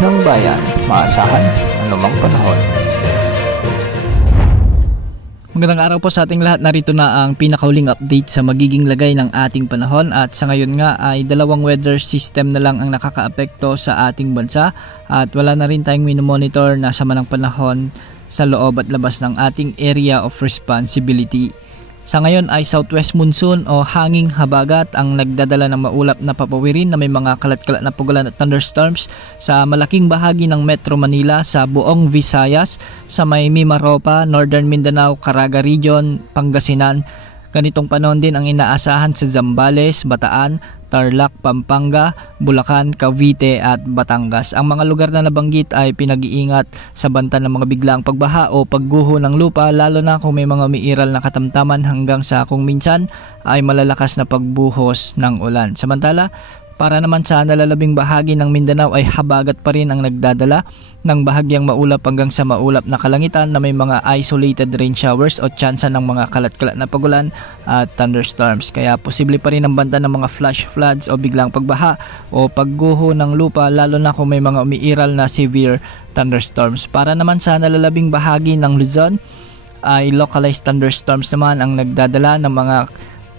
ng bayan, maasahan anumang panahon. Magandang araw po sa ating lahat. Narito na ang pinakahuling update sa magiging lagay ng ating panahon, at sa ngayon nga ay dalawang weather system na lang ang nakakaapekto sa ating bansa at wala na rin tayong minomonitor na sama ng panahon sa loob at labas ng ating area of responsibility. Sa ngayon ay southwest monsoon o hanging habagat ang nagdadala ng maulap na papawirin na may mga kalat-kalat na pagulan at thunderstorms sa malaking bahagi ng Metro Manila, sa buong Visayas, sa may Mimaropa, Northern Mindanao, Caraga Region, Pangasinan. Ganitong panahon din ang inaasahan sa Zambales, Bataan, Tarlac, Pampanga, Bulacan, Cavite at Batangas. Ang mga lugar na nabanggit ay pinag-iingat sa banta ng mga biglaang pagbaha o pagguho ng lupa, lalo na kung may mga umiiral na katamtaman hanggang sa kung minsan ay malalakas na pagbuhos ng ulan. Samantala, para naman sa nalalabing bahagi ng Mindanao ay habagat pa rin ang nagdadala ng bahagyang maulap hanggang sa maulap na kalangitan na may mga isolated rain showers o tsansa ng mga kalat-kalat na pagulan at thunderstorms. Kaya posible pa rin ang banta ng mga flash floods o biglang pagbaha o pagguho ng lupa, lalo na kung may mga umiiral na severe thunderstorms. Para naman sa nalalabing bahagi ng Luzon ay localized thunderstorms naman ang nagdadala ng mga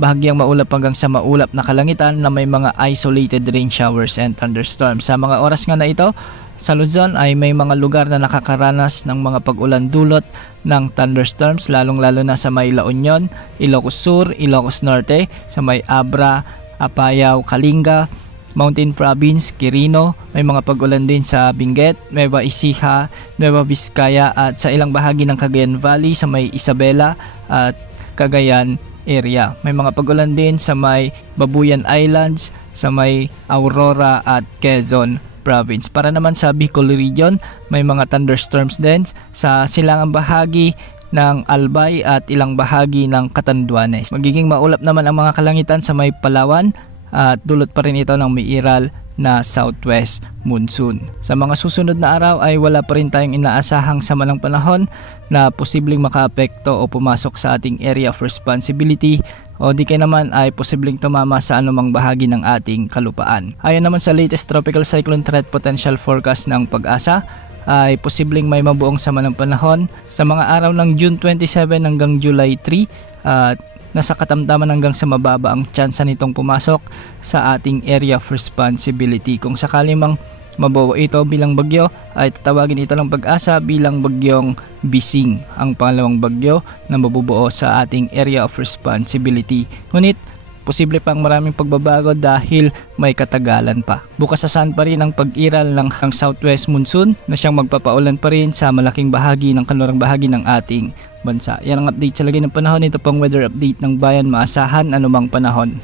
bahagyang maulap hanggang sa maulap na kalangitan na may mga isolated rain showers and thunderstorms. Sa mga oras nga na ito, sa Luzon ay may mga lugar na nakakaranas ng mga pag-ulan dulot ng thunderstorms, lalong-lalo na sa may La Union, Ilocos Sur, Ilocos Norte, sa may Abra, Apayao, Kalinga, Mountain Province, Quirino. May mga pag-ulan din sa Benguet, Nueva Ecija, Nueva Vizcaya at sa ilang bahagi ng Cagayan Valley, sa may Isabela at Cagayan area. May mga pag-ulan din sa may Babuyan Islands, sa may Aurora at Quezon Province. Para naman sa Bicol Region, may mga thunderstorms din sa silangang bahagi ng Albay at ilang bahagi ng Catanduanes. Magiging maulap naman ang mga kalangitan sa may Palawan at dulot pa rin ito ng umiiral na southwest monsoon. Sa mga susunod na araw ay wala pa rin tayong inaasahang sama ng panahon na posibleng makaapekto o pumasok sa ating area of responsibility, o di kaya naman ay posibleng tumama sa anumang bahagi ng ating kalupaan. Ayon naman sa latest tropical cyclone threat potential forecast ng Pag-asa, ay posibleng may mabuong sama ng panahon sa mga araw ng June 27 hanggang July 3 at nasa katamtaman hanggang sa mababa ang tsansa nitong pumasok sa ating area of responsibility. Kung sakali mang mabuo ito bilang bagyo, ay tatawagin ito ng Pag-asa bilang bagyong Bising, ang pangalawang bagyo na mabubuo sa ating area of responsibility. Ngunit posible pang maraming pagbabago dahil may katagalan pa. Bukas asahan pa rin ang pag-iral ng southwest monsoon na siyang magpapaulan pa rin sa malaking bahagi ng kanlurang bahagi ng ating bansa. Yan ang update sa lagay ng panahon. Ito pang weather update ng bayan, maasahan anumang panahon.